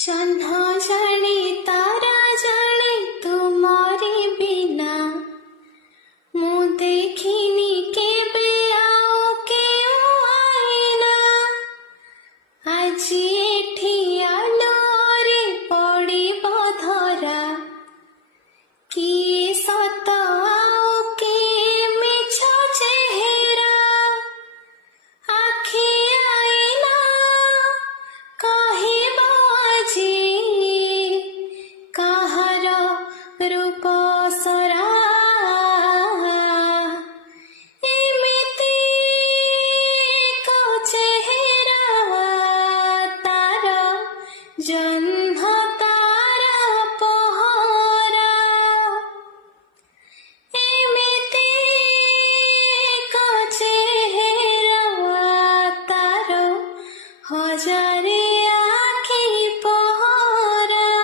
जह्न जाने तारा जाने तुमारे बिना मु देखिनी केबे आओ केउ आईना আজি এঠি আলোরে পড়িব ধরা কিଏ সত ଆଉ କିଏ ମିଛ ଚେହେରା ଆଖି ଆଇନା କହିବ ଆଜି କାହାର ରୂପ ସରା ଏମିତି ଏକ ଚେହେରା ତାର ଜନ୍ମ